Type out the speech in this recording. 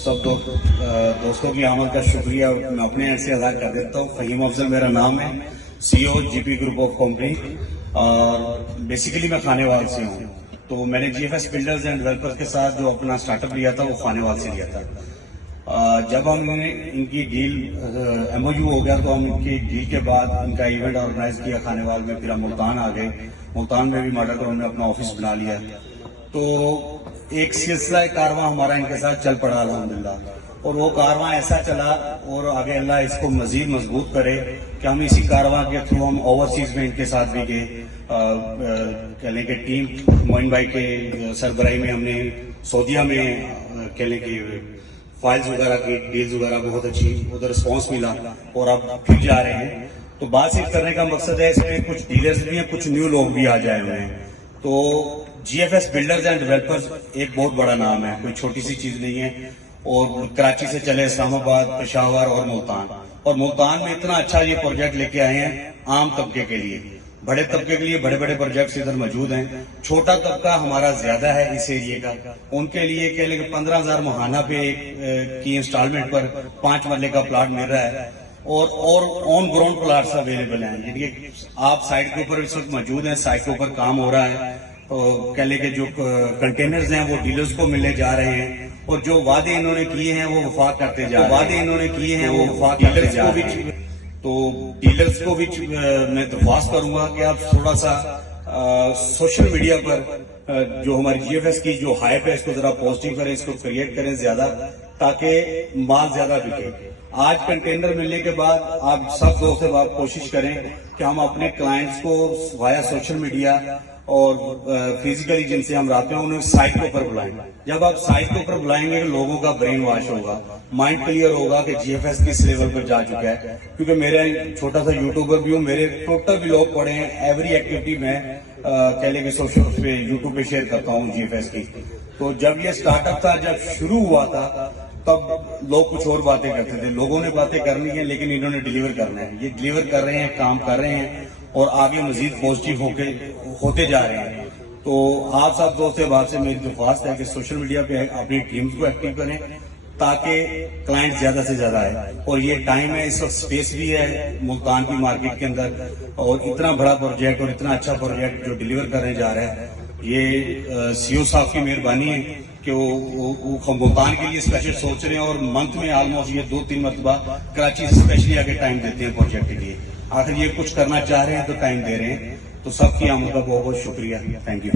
सब दोस्तों की आमद का शुक्रिया मैं अपने एंड से अदा कर देता हूँ। फहीम अफजल मेरा नाम है, CEO GP group of company, और बेसिकली मैं खानेवाल से हूँ। तो मैंने GFS बिल्डर्स एंड डेवलपर्स के साथ जो अपना स्टार्टअप लिया था वो खानेवाल से लिया था। जब हमने इनकी डील MOU हो गया तो हम इनकी डील के बाद इनका इवेंट ऑर्गेनाइज किया खानेवाल में, फिर हम मुल्तान आ गए। मुल्तान में भी मॉडल टाउन में अपना ऑफिस बना लिया। तो एक सिलसिला कारवां हमारा इनके साथ चल पड़ा अल्हम्दुलिल्लाह, और वो कारवां ऐसा चला और आगे अल्लाह इसको मजीद मजबूत करे कि हम इसी कारवां के थ्रू हम ओवरसीज में इनके साथ भी गए। कह लें कि टीम मोइन भाई के सरबराही में हमने सऊदीया में कह लें कि फाइल्स वगैरह की डील्स वगैरह बहुत अच्छी उधर रिस्पॉन्स मिला, और अब फिर जा रहे हैं। तो बात सिर्फ करने का मकसद है इसमें कुछ डीलर्स भी हैं, कुछ न्यू लोग भी आ जाए हुए हैं। तो GFS बिल्डर्स एंड डेवलपर्स एक बहुत बड़ा नाम है, कोई छोटी सी चीज नहीं है। और कराची से चले इस्लामाबाद, पेशावर और मुल्तान में इतना अच्छा ये प्रोजेक्ट लेके आए हैं आम तबके के लिए। बड़े तबके के लिए बड़े बड़े प्रोजेक्ट्स इधर मौजूद हैं, छोटा तबका हमारा ज्यादा है इस एरिए का। उनके लिए कह लें 15,000 महाना पे की इंस्टॉलमेंट पर 5 मरले का प्लाट मिल रहा है, और ऑन ग्राउंड प्लाट्स अवेलेबल हैं। यानी कि आप साइट के ऊपर इस वक्त मौजूद हैं, साइट के ऊपर काम हो रहा है। तो कह लें कि जो कंटेनर्स हैं वो डीलर्स को मिलने जा रहे हैं, और जो वादे इन्होंने किए हैं वो वफा करते जा रहे हैं। तो डीलर्स को भी मैं दरख्वास्त करूंगा कि आप थोड़ा सा सोशल मीडिया पर जो हमारी GFS की जो हाइप है इसको जरा पॉजिटिव करें, इसको क्रिएट करें ज्यादा, ताकि माल ज्यादा बिके। आज कंटेनर मिलने के बाद आप सब दोस्त आप कोशिश करें कि हम अपने क्लाइंट्स को वाया सोशल मीडिया और फिजिकली जिनसे हम रहते हैं उन्हें साइट के ऊपर बुलाएं। जब आप साइट के ऊपर बुलाएंगे लोगों का ब्रेन वॉश होगा, माइंड क्लियर होगा कि GFS किस लेवल पर जा चुका है। क्योंकि मेरे छोटा सा यूट्यूबर भी हूँ, मेरे टोटल भी लोग पड़े हैं। एवरी एक्टिविटी में कह लेंगे सोशल पे यूट्यूब पे शेयर करता हूँ GFS की। तो जब ये स्टार्टअप था, जब शुरू हुआ था, तब लोग कुछ और बातें करते थे। लोगों ने बातें करनी है लेकिन इन्होंने डिलीवर करना है। ये डिलीवर कर रहे हैं, काम कर रहे हैं, और आगे मजीद पॉजिटिव होते जा रहे हैं। तो आप सब दोस्त बात से मेरी दरख्वास्त है कि सोशल मीडिया पे अपनी टीम्स को एक्टिव करें ताकि क्लाइंट ज्यादा से ज्यादा आए। और ये टाइम है, इस वक्त स्पेस भी है मुल्तान की मार्केट के अंदर, और इतना बड़ा प्रोजेक्ट और इतना अच्छा प्रोजेक्ट जो डिलीवर करने जा रहा है, ये CEO साहब की मेहरबानी है कि वो मुल्तान के लिए स्पेशल सोच रहे हैं, और मंथ में ऑलमोस्ट ये 2-3 मरतबा कराची से स्पेशली आगे टाइम देते हैं प्रोजेक्ट के लिए। आखिर ये कुछ करना चाह रहे हैं तो टाइम दे रहे हैं। तो सबकी आमद का बहुत बहुत शुक्रिया। Thank you.